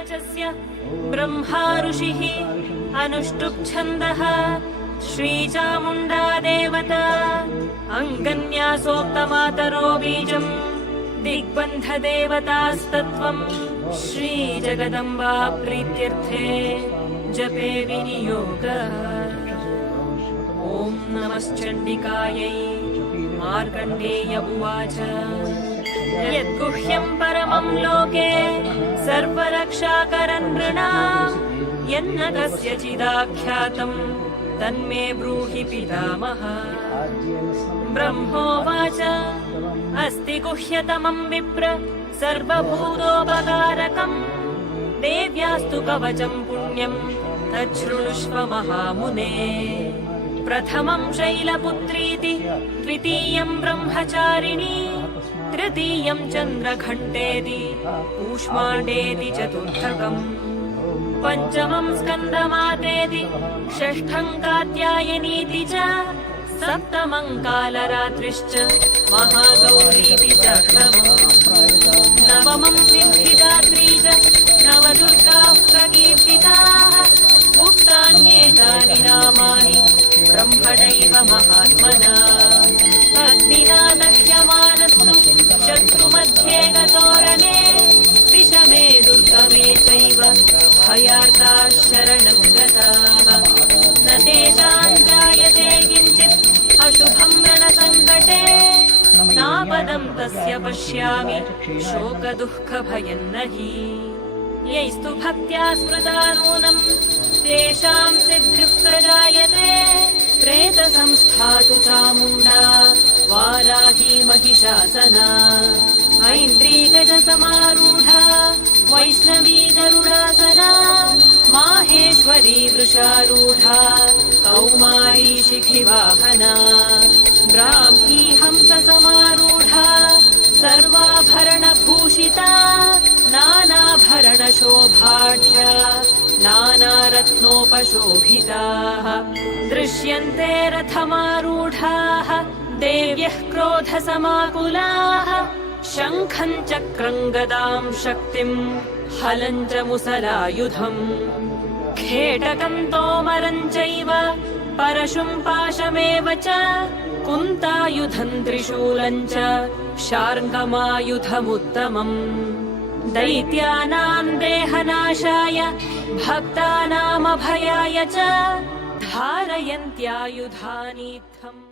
वचस्य ब्रह्मा ऋषिः अनुष्टुप् छन्दः श्रीचामुण्डा देवता अङ्गन्यासोक्तमातरो बीजम् दिग्बन्धदेवतास्तत्त्वम् श्रीजगदम्बा प्रीत्यर्थे जपे विनियोग। ॐ नमश्चण्डिकायै। मार्कण्डेय उवाच यद्गुह्यम् परमम् लोके सर्वरक्षाकरन् नृणाम् यन्न कस्यचिदाख्यातम् तन्मे ब्रूहि पितामह। ब्रह्मोवाच अस्ति गुह्यतमम् विप्र सर्वभूतोपकारकम् देव्यास्तु कवचम् पुण्यम् तच्छृणुष्व महामुने। प्रथमम् शैलपुत्रीति द्वितीयम् ब्रह्मचारिणी तृतीयम् चन्द्रघण्टेति कूष्माण्डेति चतुर्थकम् पञ्चमम् स्कन्दमातेति षष्ठम् कात्यायनीति च सप्तमम् कालरात्रिश्च महागौरीति च अष्टमम् नवमम् सिद्धिदात्री च नवदुर्गाः प्रकीर्तिताः उक्तान्येतानि नामानि ब्रह्मणैव महात्मना। अग्निना दह्यमानस्तु शत्रुमध्ये गतोरणे विषमे दुर्गमे चैव भयार्ताः शरणं गताः न तेषां जायते किञ्चित् अशुभं रणसङ्कटे नापदं तस्य पश्यामि शोकदुःखभयं न हि। यैस्तु भक्त्या स्मृता नूनम् तेषां सिद्धिः प्रजायते प्रेतसंस्था तु चामुण्डा वाराही महिषासना ऐन्द्रीगजसमारूढा वैष्णवी गरुडासना माहेश्वरी वृषारूढा कौमारी शिखिवाहना ब्राह्मी हंससमारूढा सर्वाभरणभूषिता नानाभरणशोभाढ्या नानारत्नोपशोभिताः दृश्यन्ते रथमारूढाः देव्यः क्रोधसमाकुलाः शङ्खं चक्रं गदां शक्तिं हलं च मुसलायुधम् खेटकं तोमरं चैव परशुं पाशमेव च कुन्तायुधं त्रिशूलं च शार्ङ्गमायुधमुत्तमम् दैत्यानां देहनाशाय भक्तानामभयाय च धारयन्त्यायुधानीत्थम्।